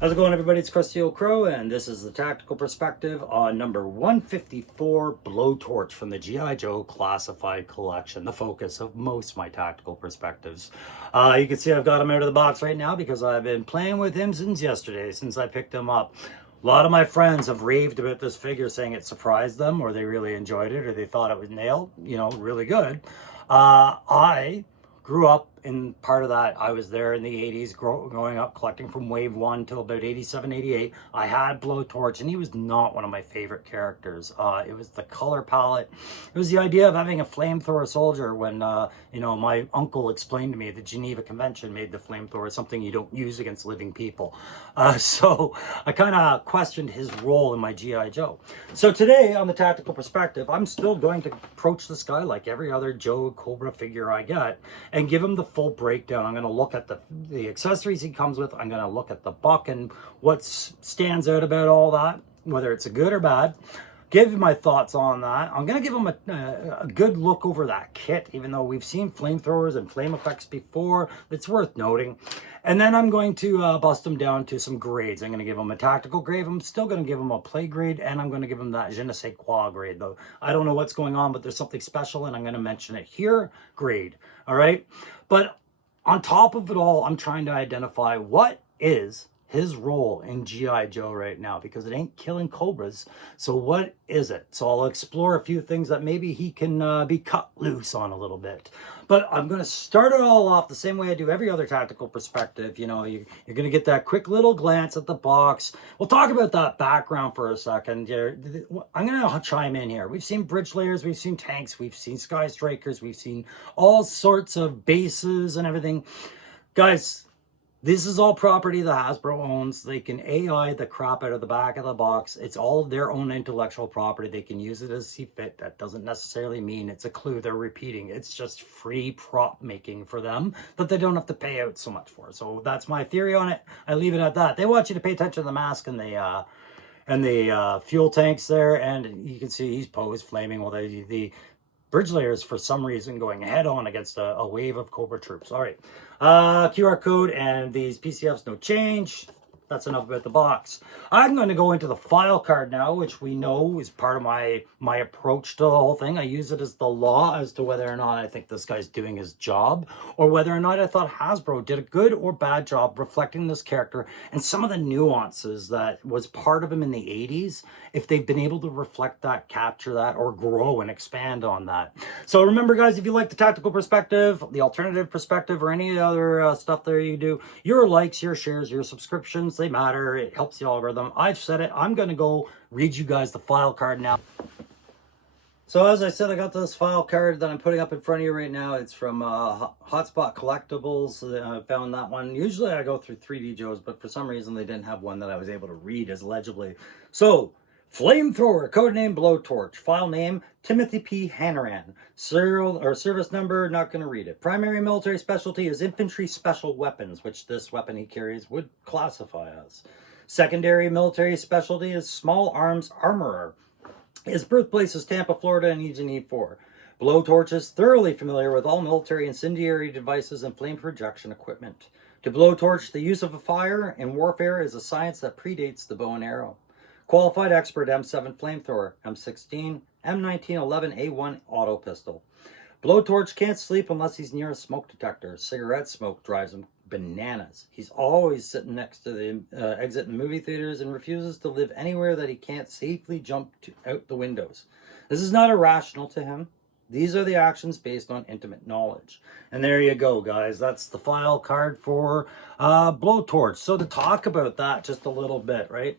How's it going, everybody? It's Krusty Old Crow, and this is the tactical perspective on number 154, Blowtorch from the G.I. Joe Classified Collection, the focus of most of my tactical perspectives. You can see I've got him out of the box right now because I've been playing with him since yesterday, since I picked him up. A lot of my friends have raved about this figure, saying it surprised them, or they really enjoyed it, or they thought it was nailed, you know, really good. I grew up in part of that. I was there in the 80s, growing up, collecting from wave 1 till about 87, 88. I had Blowtorch, and he was not one of my favorite characters. It was the color palette. It was the idea of having a flamethrower soldier when, you know, my uncle explained to me the Geneva Convention made the flamethrower something you don't use against living people. So I kind of questioned his role in my G.I. Joe. So today, on the tactical perspective, I'm still going to approach this guy like every other Joe Cobra figure I get and give him the full breakdown. I'm going to look at the accessories he comes with. I'm going to look at the buck and what stands out about all that, whether it's a good or bad. Give you my thoughts on that. I'm going to give him a good look over that kit, even though we've seen flamethrowers and flame effects before. It's worth noting. And then I'm going to bust him down to some grades. I'm going to give him a tactical grade. I'm still going to give him a play grade, and I'm going to give him that je ne sais quoi grade, though. I don't know what's going on, but there's something special, and I'm going to mention it here. Grade. All right? But on top of it all, I'm trying to identify what is his role in G.I. Joe right now, because it ain't killing Cobras. So what is it? So I'll explore a few things that maybe he can be cut loose on a little bit. But I'm going to start it all off the same way I do every other tactical perspective. You know, you're going to get that quick little glance at the box. We'll talk about that background for a second. I'm going to chime in here. We've seen bridge layers, we've seen tanks, we've seen sky strikers, we've seen all sorts of bases and everything. Guys, this is all property that Hasbro owns. They can AI the crap out of the back of the box. It's all their own intellectual property. They can use it as see fit. That doesn't necessarily mean it's a clue they're repeating. It's just free prop making for them that they don't have to pay out so much for. So that's my theory on it. I leave it at that. They want you to pay attention to the mask and the fuel tanks there, and you can see he's posed flaming while the bridge layers, for some reason, going head on against a wave of Cobra troops. All right. QR code and these PCFs, no change. That's enough about the box. I'm going to go into the file card now, which we know is part of my approach to the whole thing. I use it as the law as to whether or not I think this guy's doing his job, or whether or not I thought Hasbro did a good or bad job reflecting this character and some of the nuances that was part of him in the 80s, if they've been able to reflect that, capture that, or grow and expand on that. So remember, guys, if you like the tactical perspective, the alternative perspective, or any other stuff there you do, your likes, your shares, your subscriptions, they matter. It helps the algorithm. I've said it. I'm going to go read you guys the file card now. So as I said, I got this file card that I'm putting up in front of you right now. It's from Hotspot Collectibles. I found that one. Usually I go through 3D Joes, but for some reason they didn't have one that I was able to read as legibly. So, Flamethrower, codename Blowtorch, file name Timothy P. Hannaran, serial or service number, not going to read it. Primary military specialty is infantry special weapons, which this weapon he carries would classify as. Secondary military specialty is small arms armorer. His birthplace is Tampa, Florida, and he's an E4. Blowtorch is thoroughly familiar with all military incendiary devices and flame projection equipment. To Blowtorch, the use of a fire in warfare is a science that predates the bow and arrow. Qualified expert M7 flamethrower, M16, M1911A1 auto pistol. Blowtorch can't sleep unless he's near a smoke detector. Cigarette smoke drives him bananas. He's always sitting next to the exit in the movie theaters and refuses to live anywhere that he can't safely jump out the windows. This is not irrational to him. These are the actions based on intimate knowledge. And there you go, guys. That's the file card for Blowtorch. So to talk about that just a little bit, right?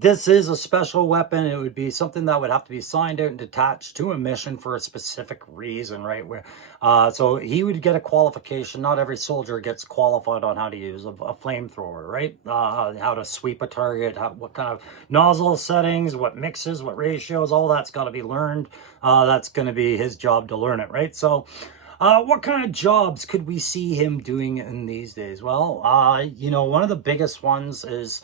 this is a special weapon. It would be something that would have to be signed out and attached to a mission for a specific reason, right? Where, so he would get a qualification. Not every soldier gets qualified on how to use a flamethrower, right? How to sweep a target, what kind of nozzle settings, what mixes, what ratios, all that's got to be learned. That's going to be his job to learn it, right? So what kind of jobs could we see him doing in these days? Well, you know, one of the biggest ones is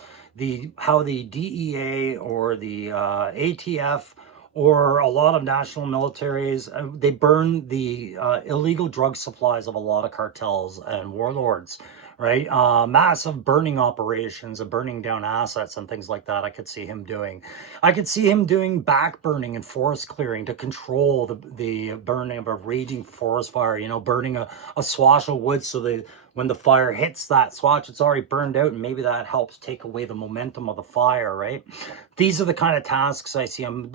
how the DEA or the ATF or a lot of national militaries, they burn the illegal drug supplies of a lot of cartels and warlords, right? Massive burning operations and burning down assets and things like that I could see him doing. I could see him doing back burning and forest clearing to control the burning of a raging forest fire, you know, burning a swash of wood so they, when the fire hits that swatch, it's already burned out, and maybe that helps take away the momentum of the fire, right? These are the kind of tasks I see him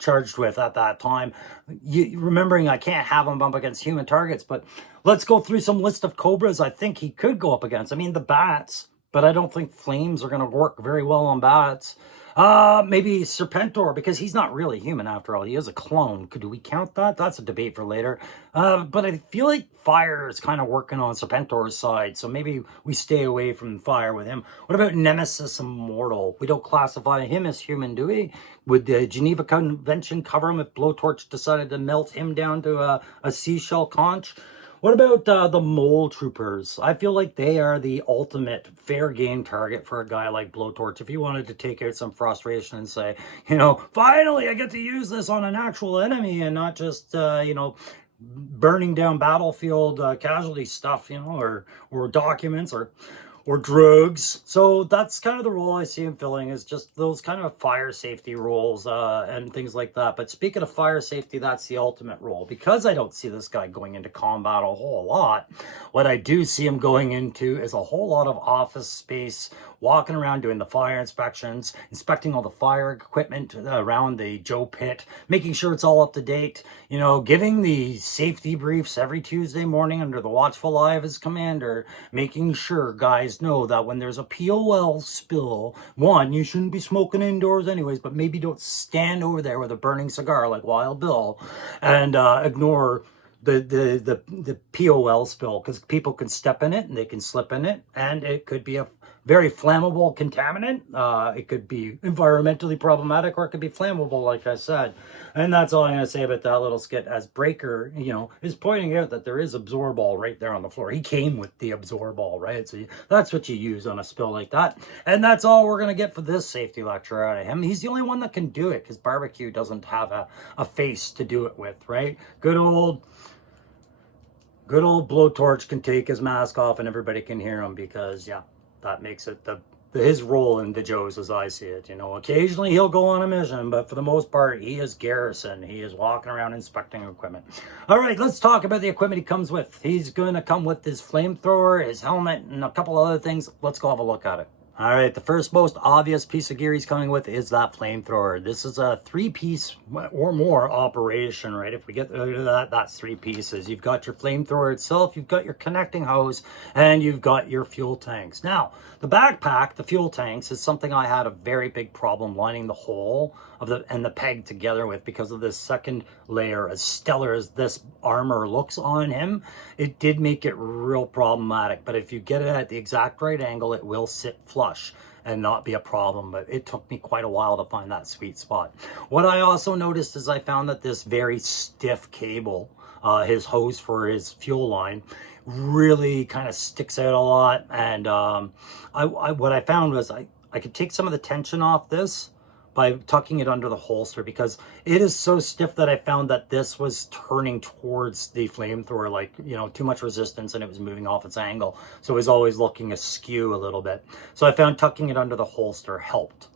charged with at that time. Remembering I can't have him bump against human targets, but let's go through some list of cobras I think he could go up against. I mean, the bats, but I don't think flames are going to work very well on bats. Maybe Serpentor, because he's not really human after all. He is a clone. Do we count that? That's a debate for later. But I feel like fire is kind of working on Serpentor's side, so maybe we stay away from fire with him. What about Nemesis Immortal? We don't classify him as human, do we? Would the Geneva Convention cover him if Blowtorch decided to melt him down to a seashell conch? What about the mole troopers? I feel like they are the ultimate fair game target for a guy like Blowtorch. If you wanted to take out some frustration and say, you know, finally I get to use this on an actual enemy and not just, you know, burning down battlefield casualty stuff, you know, or documents or drugs. So that's kind of the role I see him filling, is just those kind of fire safety roles and things like that. But speaking of fire safety, that's the ultimate role. Because I don't see this guy going into combat a whole lot, what I do see him going into is a whole lot of office space, walking around doing the fire inspections, inspecting all the fire equipment around the Joe pit, making sure it's all up to date, you know, giving the safety briefs every Tuesday morning under the watchful eye of his commander, making sure guys know that when there's a POL spill, one, you shouldn't be smoking indoors anyways, but maybe don't stand over there with a burning cigar like Wild Bill and ignore the POL spill, because people can step in it and they can slip in it, and it could be a very flammable contaminant. It could be environmentally problematic, or it could be flammable, like I said. And that's all I'm going to say about that little skit, as Breaker, you know, is pointing out that there is Absorball right there on the floor. He came with the Absorball, right? So that's what you use on a spill like that. And that's all we're going to get for this safety lecture out of him. He's the only one that can do it, because Barbecue doesn't have a face to do it with, right? Good old Blowtorch can take his mask off and everybody can hear him, because, yeah, that makes it his role in the Joes as I see it. You know, occasionally he'll go on a mission, but for the most part, he is garrison. He is walking around inspecting equipment. All right, let's talk about the equipment he comes with. He's going to come with his flamethrower, his helmet, and a couple other things. Let's go have a look at it. All right, the first most obvious piece of gear he's coming with is that flamethrower. This is a 3-piece or more operation, right? If we get rid of that, that's 3 pieces. You've got your flamethrower itself, you've got your connecting hose, and you've got your fuel tanks. Now, the backpack, the fuel tanks, is something I had a very big problem lining the hole of the peg together with, because of this second layer. As stellar as this armor looks on him, it did make it real problematic. But if you get it at the exact right angle, it will sit flush and not be a problem. But it took me quite a while to find that sweet spot. What I also noticed is I found that this very stiff cable, his hose for his fuel line, really kind of sticks out a lot. And what I found was I could take some of the tension off this by tucking it under the holster, because it is so stiff that I found that this was turning towards the flamethrower, like, you know, too much resistance, and it was moving off its angle. So it was always looking askew a little bit. So I found tucking it under the holster helped.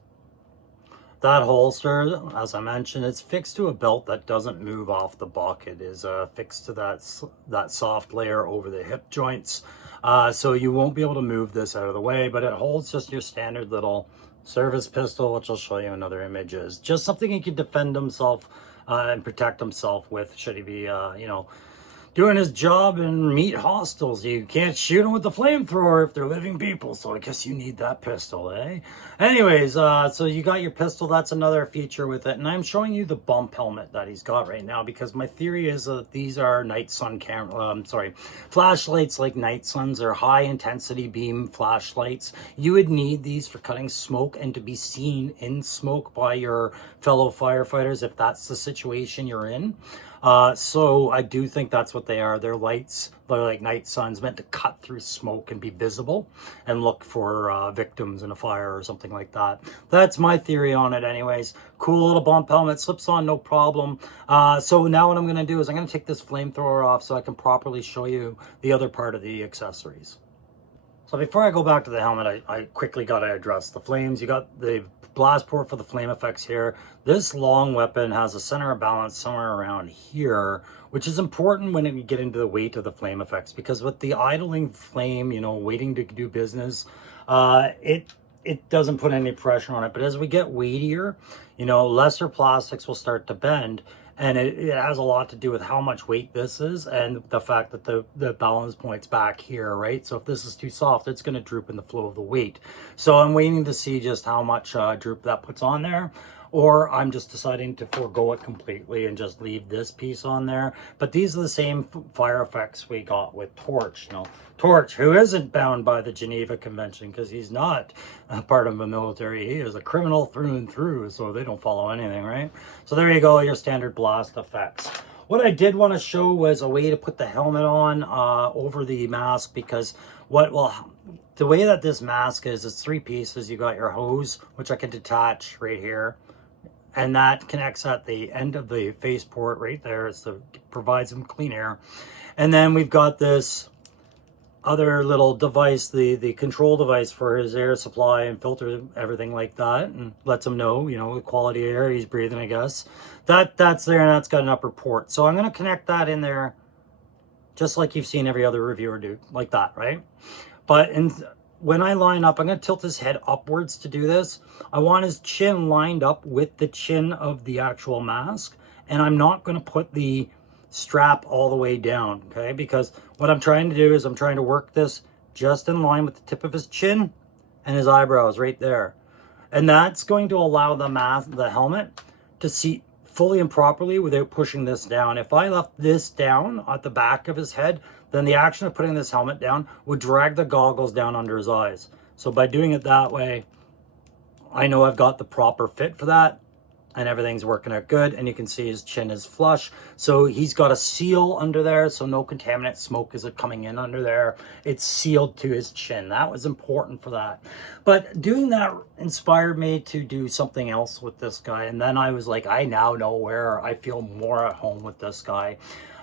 That holster, as I mentioned, it's fixed to a belt that doesn't move off the buck. It is fixed to that soft layer over the hip joints. So you won't be able to move this out of the way, but it holds just your standard little service pistol, which I'll show you in other images. Just something he can defend himself and protect himself with, should he be, you know, doing his job in meat hostels. You can't shoot them with the flamethrower if they're living people, so I guess you need that pistol, eh? Anyways, so you got your pistol. That's another feature with it. And I'm showing you the bump helmet that he's got right now because my theory is that these are night sun flashlights like night suns or high intensity beam flashlights. You would need these for cutting smoke and to be seen in smoke by your fellow firefighters if that's the situation you're in. So I do think that's what they are. They're lights, they're like night suns meant to cut through smoke and be visible and look for victims in a fire or something like that. That's my theory on it anyways. Cool little bump helmet, slips on no problem. So now what I'm going to do is I'm going to take this flamethrower off so I can properly show you the other part of the accessories. So before I go back to the helmet, I quickly got to address the flames. You got the blast port for the flame effects here. This long weapon has a center of balance somewhere around here, which is important when you get into the weight of the flame effects, because with the idling flame, you know, waiting to do business, it doesn't put any pressure on it. But as we get weightier, you know, lesser plastics will start to bend. And it has a lot to do with how much weight this is and the fact that the balance point's back here, right? So if this is too soft, it's going to droop in the flow of the weight. So I'm waiting to see just how much droop that puts on there. Or I'm just deciding to forego it completely and just leave this piece on there. But these are the same fire effects we got with Torch. You know, Torch, who isn't bound by the Geneva Convention because he's not a part of the military. He is a criminal through and through, so they don't follow anything, right? So there you go, your standard blast effects. What I did want to show was a way to put the helmet on over the mask, because the way that this mask is, it's three pieces. You got your hose, which I can detach right here. And that connects at the end of the face port right there. It provides some clean air. And then we've got this other little device, the control device for his air supply and filter, everything like that, and lets him know, you know, the quality of air he's breathing, I guess. That's there, and that's got an upper port. So I'm going to connect that in there just like you've seen every other reviewer do, like that, right? But when I line up, I'm going to tilt his head upwards to do this. I want his chin lined up with the chin of the actual mask. And I'm not going to put the strap all the way down, okay? Because what I'm trying to do is I'm trying to work this just in line with the tip of his chin and his eyebrows right there. And that's going to allow the helmet to seat fully and properly without pushing this down. If I left this down at the back of his head, then the action of putting this helmet down would drag the goggles down under his eyes. So by doing it that way, I know I've got the proper fit for that, and everything's working out good. And you can see his chin is flush. So he's got a seal under there, so no contaminant smoke is coming in under there. It's sealed to his chin. That was important for that. But doing that inspired me to do something else with this guy. And then I was like, I now know where I feel more at home with this guy.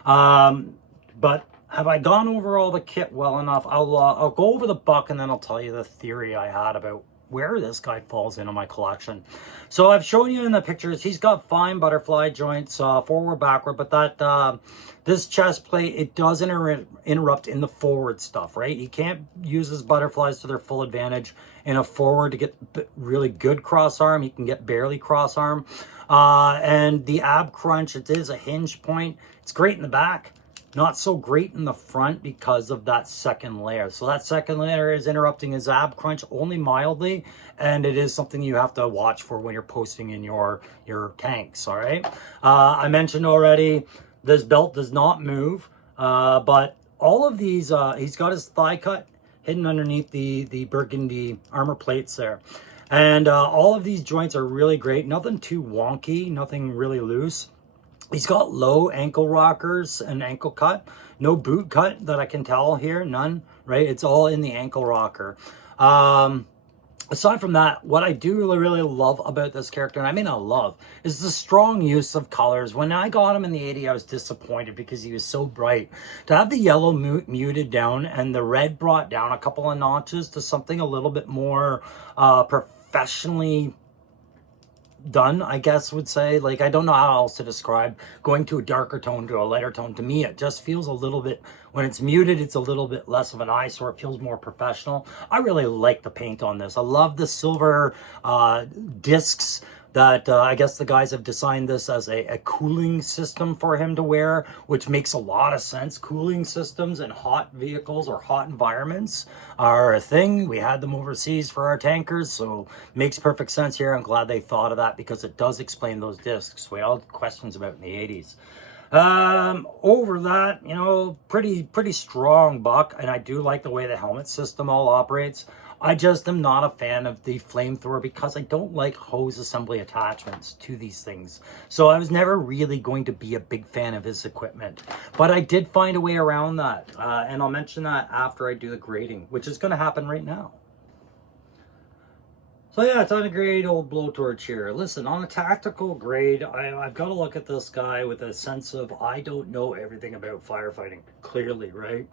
But have I gone over all the kit well enough? I'll go over the buck, and then I'll tell you the theory I had about where this guy falls into my collection. So I've shown you in the pictures, he's got fine butterfly joints, forward, backward, but that this chest plate, it does interrupt in the forward stuff, right? He can't use his butterflies to their full advantage in a forward to get really good cross arm. He can get barely cross arm. And the ab crunch, it is a hinge point. It's great in the back. Not so great in the front because of that second layer. So that second layer is interrupting his ab crunch only mildly, and it is something you have to watch for when you're posting in your tanks, all right? I mentioned already, this belt does not move, but all of these, he's got his thigh cut hidden underneath the burgundy armor plates there. And all of these joints are really great. Nothing too wonky, nothing really loose. He's got low ankle rockers and ankle cut. No boot cut that I can tell here, none, right? It's all in the ankle rocker. Aside from that, what I do really love about this character, and I mean I love, is the strong use of colors. When I got him in the 80, I was disappointed because he was so bright. To have the yellow muted down and the red brought down a couple of notches to something a little bit more professionally done, I guess would say. Like, I don't know how else to describe going to a darker tone to a lighter tone. To me, it just feels a little bit, when it's muted, it's a little bit less of an eyesore. It feels more professional. I really like the paint on this. I love the silver discs that I guess the guys have designed this as a cooling system for him to wear, which makes a lot of sense. Cooling systems in hot vehicles or hot environments are a thing. We had them overseas for our tankers, so makes perfect sense here. I'm glad they thought of that because it does explain those discs we all had questions about in the 80s. Over that, you know, pretty strong buck, and I do like the way the helmet system all operates. I just am not a fan of the flamethrower because I don't like hose assembly attachments to these things. So I was never really going to be a big fan of his equipment. But I did find a way around that. And I'll mention that after I do the grading, which is going to happen right now. So yeah, it's on a grade old blowtorch here. Listen, on a tactical grade, I've got to look at this guy with a sense of I don't know everything about firefighting, clearly, right?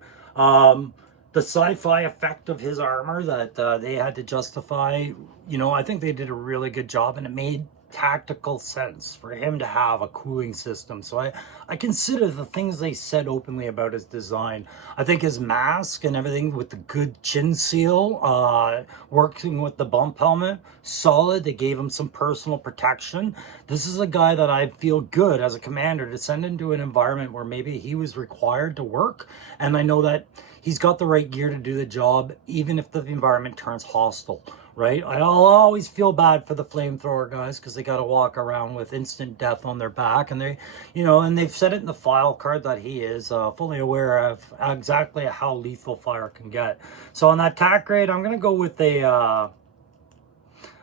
The sci-fi effect of his armor that they had to justify, you know, I think they did a really good job, and it made tactical sense for him to have a cooling system. So I consider the things they said openly about his design. I think his mask and everything with the good chin seal, working with the bump helmet, solid. They gave him some personal protection. This is a guy that I feel good as a commander to send into an environment where maybe he was required to work. And I know that he's got the right gear to do the job, even if the environment turns hostile, right? I'll always feel bad for the flamethrower guys because they got to walk around with instant death on their back. And they, you know, and they've said it in the file card that he is fully aware of exactly how lethal fire can get. So on that tack grade, I'm going to go with a,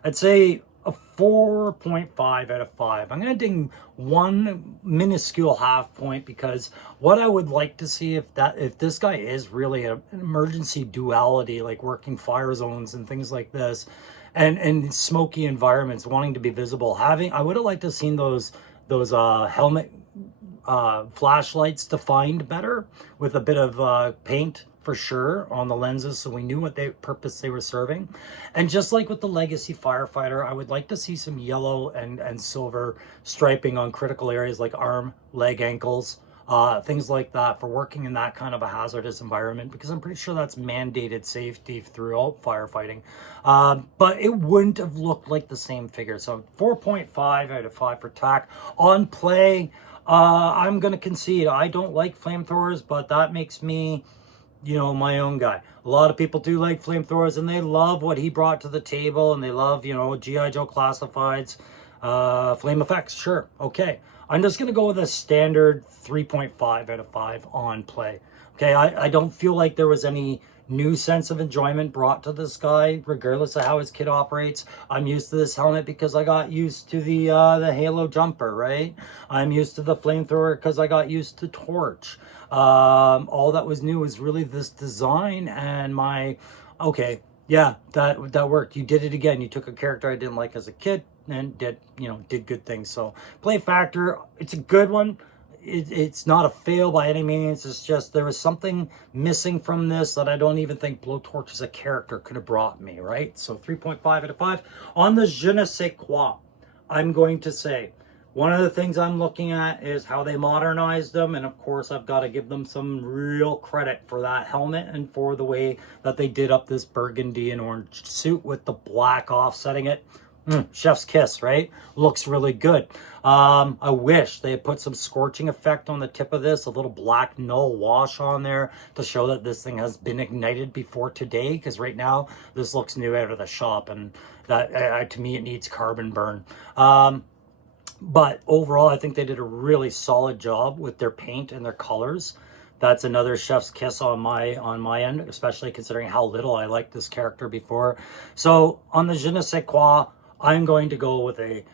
I'd say a 4.5 out of 5. I'm going to ding one minuscule half point because what I would like to see if this guy is really an emergency duality, like working fire zones and things like this, and smoky environments, wanting to be visible, I would have liked to have seen those helmet flashlights defined better with a bit of paint for sure on the lenses, so we knew what purpose they were serving. And just like with the legacy firefighter, I would like to see some yellow and silver striping on critical areas like arm, leg, ankles, things like that for working in that kind of a hazardous environment, because I'm pretty sure that's mandated safety throughout firefighting. But it wouldn't have looked like the same figure. So 4.5 out of 5 for tack. On play, I'm going to concede. I don't like flamethrowers, but that makes me, you know, my own guy. A lot of people do like flamethrowers, and they love what he brought to the table, and they love, you know, G.I. Joe classifieds, flame effects. Sure, okay. I'm just gonna go with a standard 3.5 out of 5 on play. Okay, I don't feel like there was any new sense of enjoyment brought to this guy, regardless of how his kit operates. I'm used to this helmet because I got used to the Halo jumper, right? I'm used to the flamethrower because I got used to Torch. All that was new was really this design and my, okay, yeah, that worked. You did it again. You took a character I didn't like as a kid and did good things. So play factor, it's a good one. It's not a fail by any means. It's just there was something missing from this that I don't even think Blowtorch as a character could have brought me, right? So 3.5 out of 5. On the je ne sais quoi, I'm going to say one of the things I'm looking at is how they modernized them. And of course, I've got to give them some real credit for that helmet and for the way that they did up this burgundy and orange suit with the black offsetting it. Chef's kiss, right? Looks really good. I wish they had put some scorching effect on the tip of this, a little black null wash on there to show that this thing has been ignited before today, because right now this looks new out of the shop, and that to me it needs carbon burn. But overall, I think they did a really solid job with their paint and their colors. That's another chef's kiss on my end, especially considering how little I liked this character before. So on the je ne sais quoi, I'm going to go with a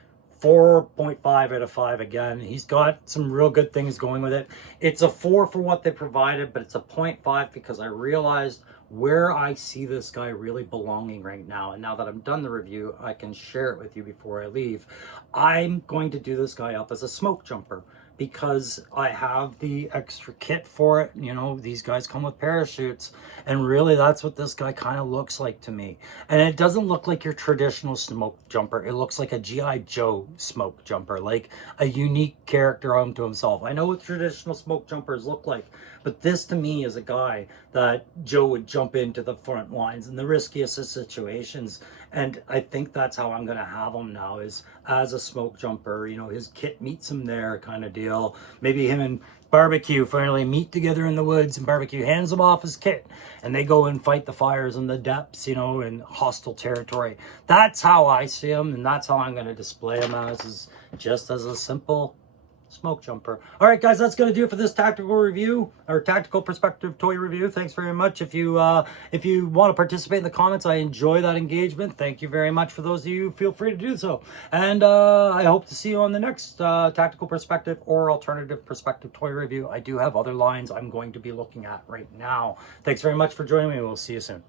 4.5 out of 5 again. He's got some real good things going with it. It's a 4 for what they provided, but it's a 0.5 because I realized where I see this guy really belonging right now. And now that I'm done the review, I can share it with you before I leave. I'm going to do this guy up as a smoke jumper. because I have the extra kit for it. You know, these guys come with parachutes, and really that's what this guy kind of looks like to me. And it doesn't look like your traditional smoke jumper. It looks like a G.I. Joe smoke jumper, like a unique character unto himself. I know what traditional smoke jumpers look like, but this to me is a guy that Joe would jump into the front lines in the riskiest of situations. And I think that's how I'm going to have him now, is as a smoke jumper. You know, his kit meets him there kind of deal. Maybe him and Barbecue finally meet together in the woods, and Barbecue hands him off his kit and they go and fight the fires in the depths, you know, in hostile territory. That's how I see him, and that's how I'm going to display him as, is just as a simple smoke jumper. All right, guys, that's going to do it for this tactical review, or tactical perspective toy review. Thanks very much. If you want to participate in the comments, I enjoy that engagement. Thank you very much. For those of you, feel free to do so. And I hope to see you on the next tactical perspective or alternative perspective toy review. I do have other lines I'm going to be looking at right now. Thanks very much for joining me. We'll see you soon.